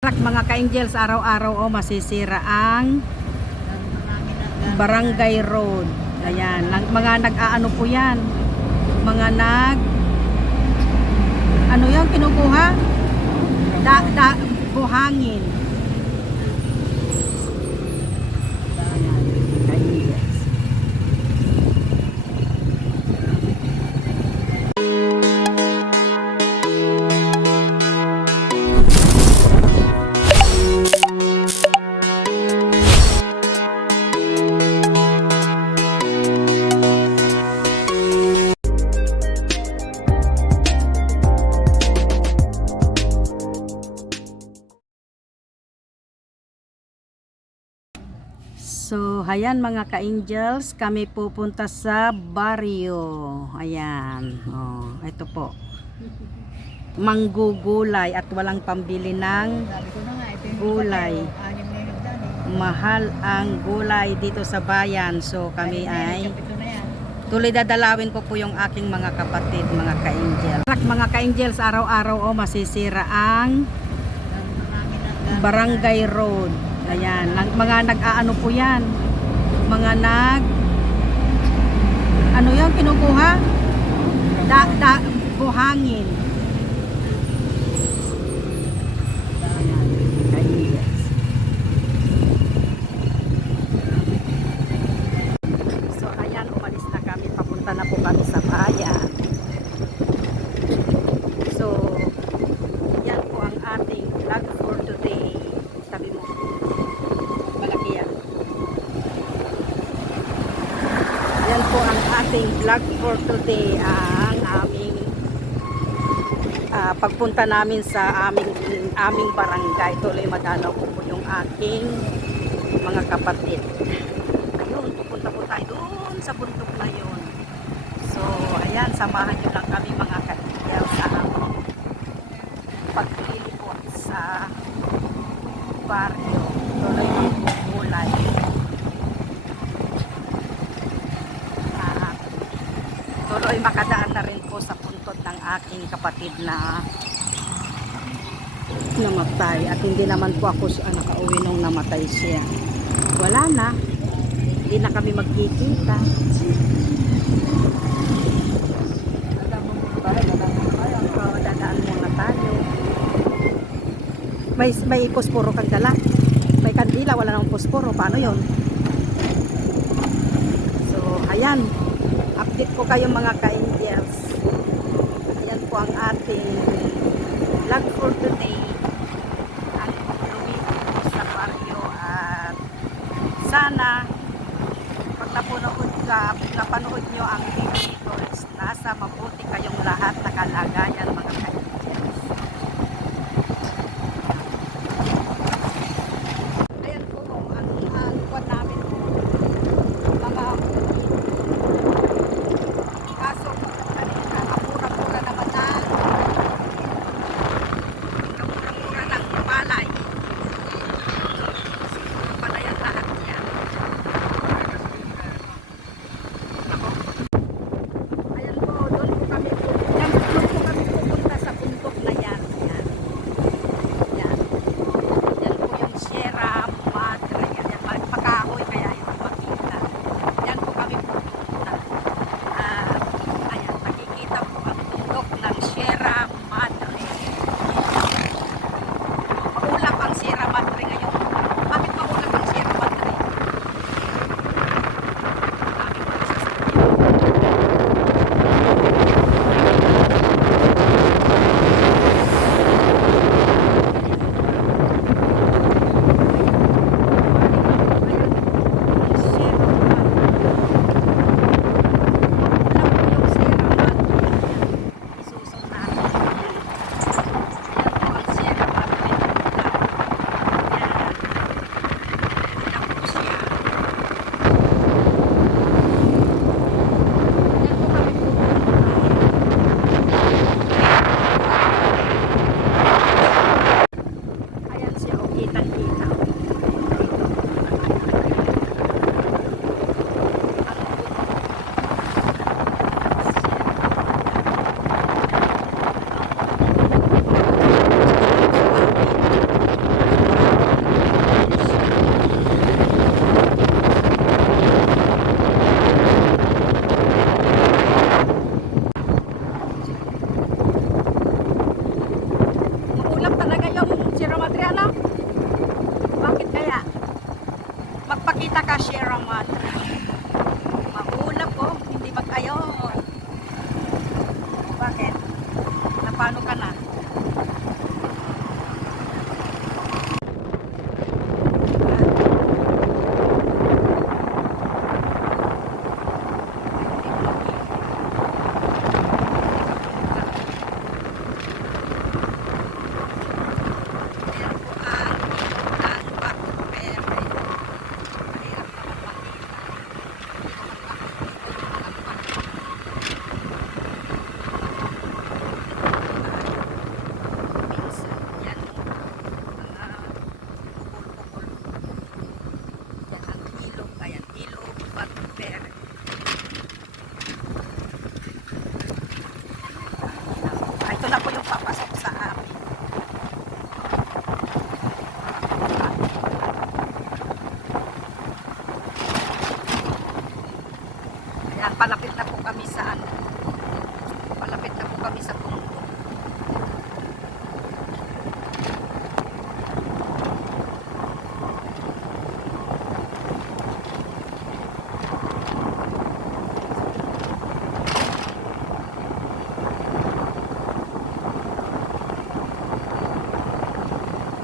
Mga ka-angels, araw-araw masisira ang Barangay Road. Ayan, mga nag-aano po yan. Mga ano yung kinukuha? Buhangin. Ayan, ka-angels. So, ayan mga ka-angels, kami pupunta sa baryo. Ayan. Oh, ito po. Manggugulay at walang pambili ng gulay. Mahal ang gulay dito sa bayan. So, kami ay tuloy dadalawin ko po yung aking mga kapatid, mga ka-angels. Mga ka-angels, araw-araw masisira ang Barangay Road. Ayan, mga nag-aano po yan. Mga ano yung kinukuha? Buhangin. Ayan, ka-angels. So, ayan, umalis na kami. Papunta na po kami sa bayan. So, yan po ang ating vlog for today. Sabi mo, malaki yan. Yan po ang ating vlog for today. Ang aming pagpunta namin sa aming barangay. Tuloy madalaw ko po yung aking mga kapatid. Ayun, pupunta po tayo doon sa bundok na yun. So, ayan, samahan nyo lang kami mga ka-angel sa paglilipot sa baryo. Tuloy magugulay. Tuloy makadaan na rin po sa puntod ng aking kapatid na namatay. At hindi naman po ako nakauwi nung namatay siya. Wala na. Hindi na kami magkikita. Dadaan muna tayo. May posporo kang dala. May kandila, wala namang posporo. Paano yon? So, ayan. Update ko kayo mga ka-angels. Ayan po ang ating vlog for today. Ang lumipot sa baryo. At sana pag napanood nyo ang video ito, nasa mabuti kayong lahat na kalagayan mga ka-angels. Ayan po ang kuwan namin, mga kaso kanina mura-mura naman na mura-mura ng palay. Siguro pala yan lahat yan. Ayan po, doon po Kita ka, Sierra Madre. Maulap po, hindi mag-ayon. Bakit? Napano ka na? Ito na po yung papasok sa amin. Ayan, palapit na po kami sa ano. Palapit na po kami sa pundo.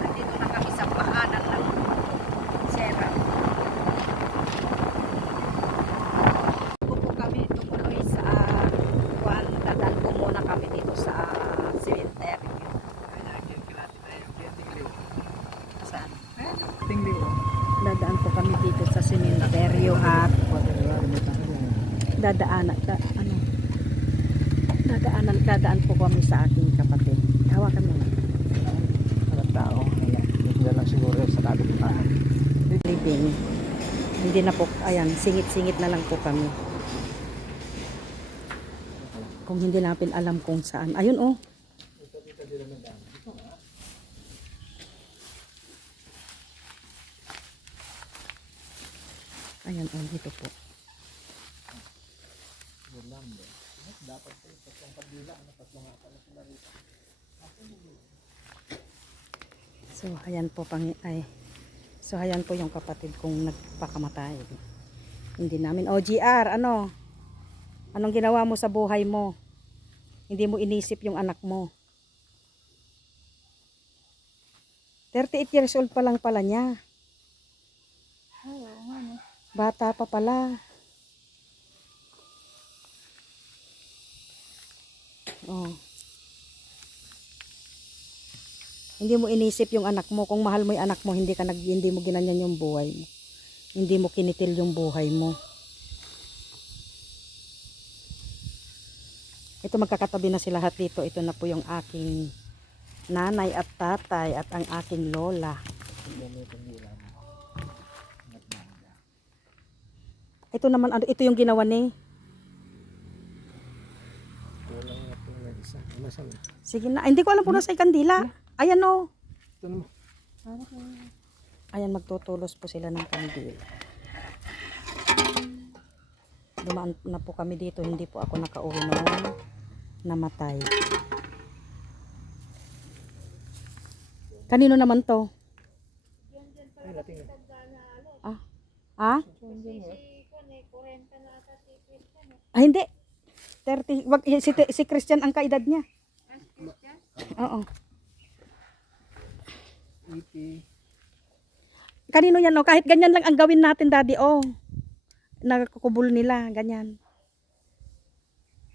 Nandito na kami sa paanan ng Sierra. Po kami tumuloy sa Juan. Dadaan po muna kami dito sa cemetery. Saan? Dadaan po kami dito sa cemetery at dadaan po kami sa aking kapatid. Hawakan mo na. Tao, hindi lang siguro sa kapitbahay. Living. Hindi na po, ayan, singit-singit na lang po kami. Kung hindi natin alam kung saan. Ayun oh. Ayan oh, dito po. So, ayan po So, ayan po yung kapatid kong nagpakamatay. Hindi namin, GR, ano? Anong ginawa mo sa buhay mo? Hindi mo inisip yung anak mo. 38 years old pa lang pala niya. Bata pa pala. Oh. Hindi mo inisip yung anak mo. Kung mahal mo yung anak mo, hindi mo ginanyan yung buhay mo. Hindi mo kinitil yung buhay mo. Ito, magkakatabi na sila lahat dito. Ito na po yung aking nanay at tatay at ang aking lola. Ito naman, ito yung ginawa ni. Sige na. Hindi ko alam kung nasa kandila. Ayan o. Ayan, magtutulos po sila ng kandila. Dumaan na po kami dito. Hindi po ako nakauwi noon. Namatay. Kanino naman to? Ah? Ah, hindi. 30. Si Christian ang kaedad niya. Oo. Kanino yan, oh? Kahit ganyan lang ang gawin natin, daddy, oh. Nagkukubol nila, ganyan.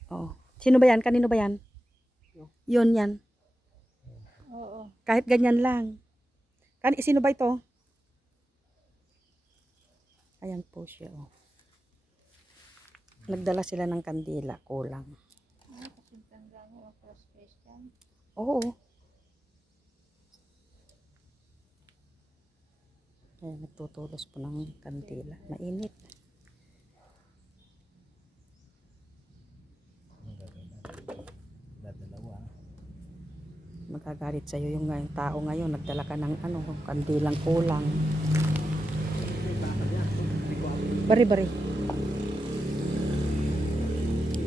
Oh. Sino ba yan? Kanino ba yan? Yun yan. Oo. Kahit ganyan lang. Sino ba ito? Ayan po siya, oh. Nagdala sila ng kandila, kulang. Oo. Ayan, nagtutulos po ng kandila. Mainit. Magagalit sa'yo yung tao ngayon. Nagdala ka ng kandilang kulang. Bari-bari.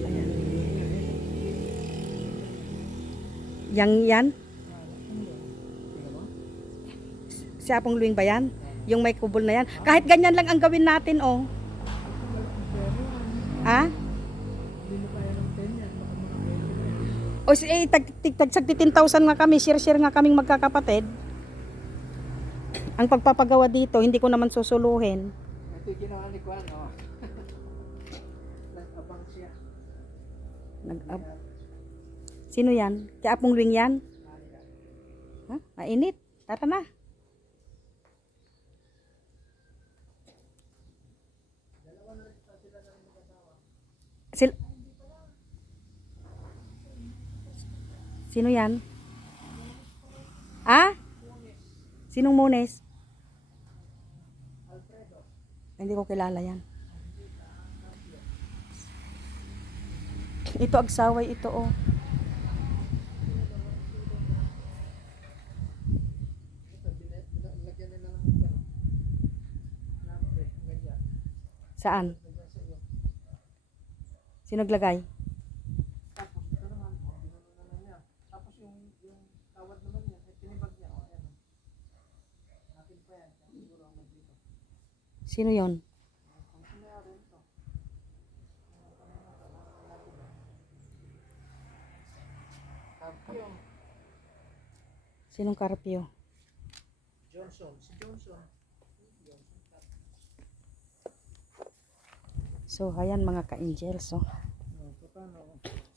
Ayan. Yang yan? Si Apong Luwing ba yan? Yung may kubol na yan. Kahit ganyan lang ang gawin natin, oh. Ha? O tag 10,000 nga kami, share nga kaming magkakapatid. Ang pagpapagawa dito, hindi ko naman susuluhin. Ito yung ginawa ni Kwan, oh. Nag-abang siya. Sino yan? Kaya Apong Luwing yan? Ha? Mainit. Tara na. Sino yan? Ah? Sinong Munes? Hindi ko kilala yan. Ito agsaway ito, oh. Saan? Sino naglagay? Tapos ito naman, ginano naman niya. Tapos yung tawad naman niya, tinibag niya, oh, ayan. Akin pa yan, siguro ang nandito. Sino yon? Kung sino nga rin ito. Carpio. Sinong Carpio? Johnson, si Johnson. So, ayan mga ka-angels, oh. Paano?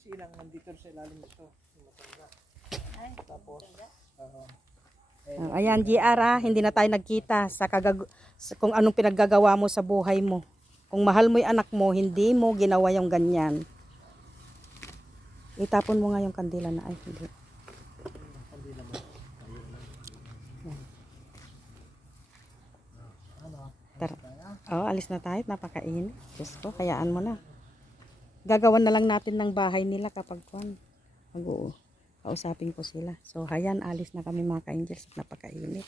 Silang nandito sa ilalim nito. Yung matanda. Tapos, Ayan, GR, hindi na tayo nagkita kung anong pinaggagawa mo sa buhay mo. Kung mahal mo yung anak mo, hindi mo ginawa yung ganyan. Itapon mo nga yung kandila na. Ay, hindi. kandila mo. Ano? Tara. Oh, alis na tayo. Napakainit. Diyos ko, kayaan mo na. Gagawan na lang natin ng bahay nila kapag kausapin ko sila. So, hayan, alis na kami mga ka-angels. Napakainit.